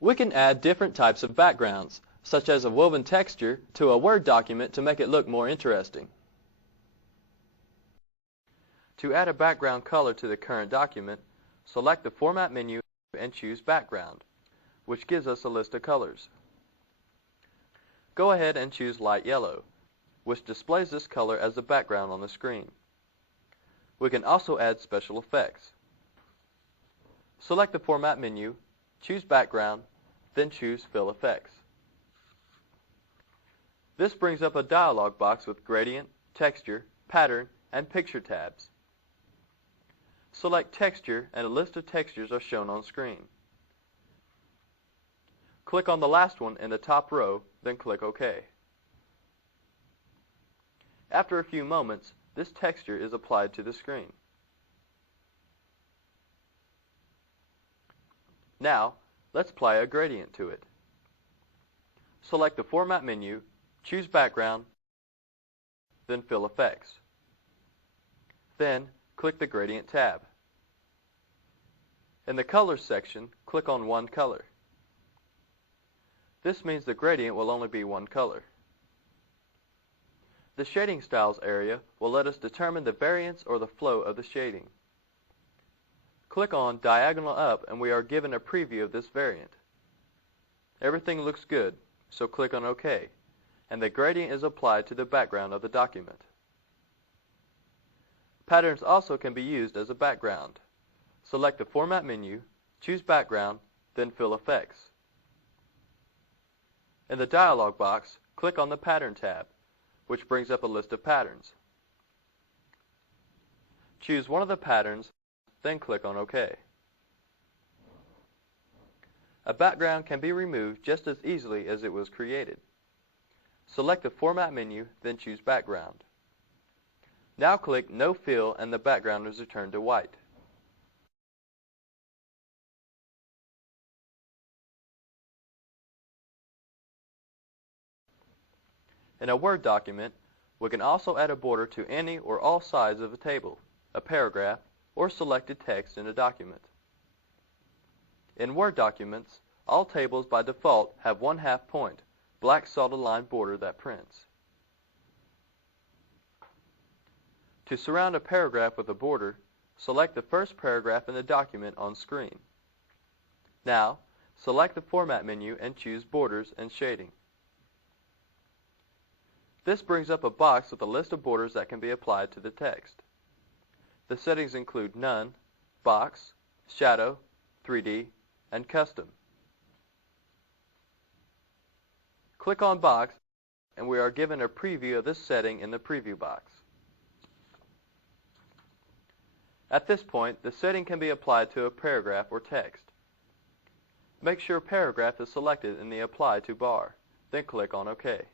We can add different types of backgrounds, such as a woven texture, to a Word document to make it look more interesting. To add a background color to the current document, select the Format menu and choose Background, which gives us a list of colors. Go ahead and choose light yellow, which displays this color as the background on the screen. We can also add special effects. Select the Format menu, choose Background, then choose Fill Effects. This brings up a dialog box with Gradient, Texture, Pattern, and Picture tabs. Select Texture, and a list of textures are shown on screen. Click on the last one in the top row, then click OK. After a few moments, this texture is applied to the screen. Now, let's apply a gradient to it. Select the Format menu, choose Background, then Fill Effects. Then, click the Gradient tab. In the Colors section, click on one color. This means the gradient will only be one color. The Shading Styles area will let us determine the variance or the flow of the shading. Click on Diagonal Up and we are given a preview of this variant. Everything looks good, so click on OK, and the gradient is applied to the background of the document. Patterns also can be used as a background. Select the Format menu, choose Background, then Fill Effects. In the dialog box, click on the Pattern tab, which brings up a list of patterns. Choose one of the patterns, then click on OK. A background can be removed just as easily as it was created. Select the Format menu, then choose Background. Now click No Fill and the background is returned to white. In a Word document, we can also add a border to any or all sides of a table, a paragraph, or selected text in a document. In Word documents, all tables by default have 1/2 point, black solid line border that prints. To surround a paragraph with a border, select the first paragraph in the document on screen. Now, select the Format menu and choose Borders and Shading. This brings up a box with a list of borders that can be applied to the text. The settings include None, Box, Shadow, 3D, and Custom. Click on Box, and we are given a preview of this setting in the preview box. At this point, the setting can be applied to a paragraph or text. Make sure Paragraph is selected in the Apply to bar, then click on OK.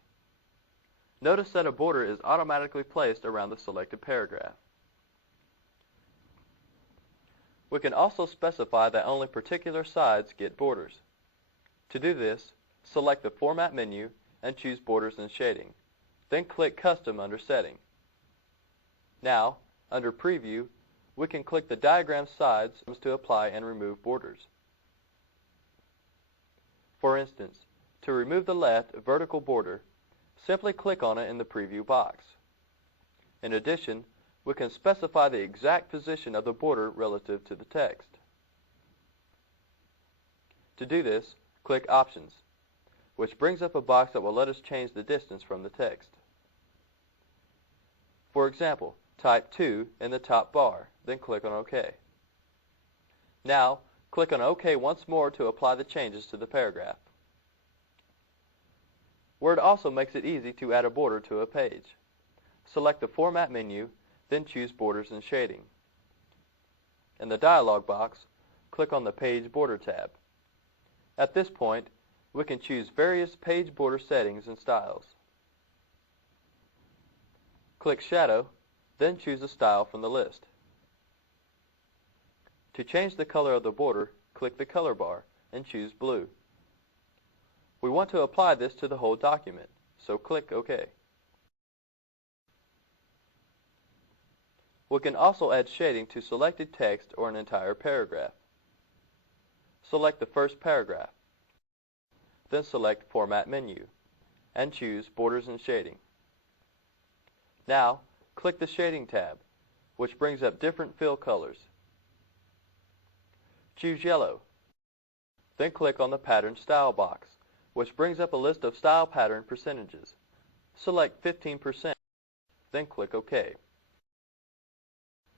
Notice that a border is automatically placed around the selected paragraph. We can also specify that only particular sides get borders. To do this, select the Format menu and choose Borders and Shading. Then click Custom under Setting. Now, under Preview, we can click the diagram sides to apply and remove borders. For instance, to remove the left vertical border, simply click on it in the preview box. In addition, we can specify the exact position of the border relative to the text. To do this, click Options, which brings up a box that will let us change the distance from the text. For example, type 2 in the top bar, then click on OK. Now, click on OK once more to apply the changes to the paragraph. Word also makes it easy to add a border to a page. Select the Format menu, then choose Borders and Shading. In the dialog box, click on the Page Border tab. At this point, we can choose various page border settings and styles. Click Shadow, then choose a style from the list. To change the color of the border, click the color bar and choose Blue. We want to apply this to the whole document, so click OK. We can also add shading to selected text or an entire paragraph. Select the first paragraph, then select Format Menu, and choose Borders and Shading. Now, click the Shading tab, which brings up different fill colors. Choose Yellow, then click on the Pattern Style box, which brings up a list of style pattern percentages. Select 15%, then click OK,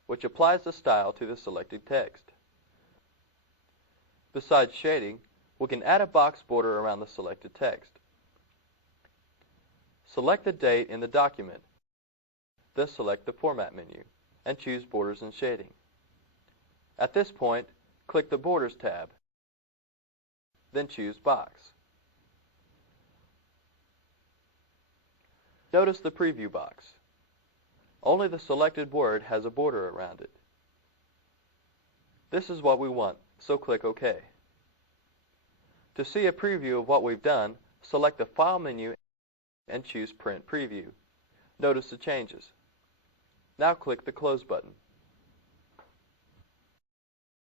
which applies the style to the selected text. Besides shading, we can add a box border around the selected text. Select the date in the document, then select the Format menu, and choose Borders and Shading. At this point, click the Borders tab, then choose Box. Notice the preview box. Only the selected word has a border around it. This is what we want, so click OK. To see a preview of what we've done, select the File menu and choose Print Preview. Notice the changes. Now click the Close button.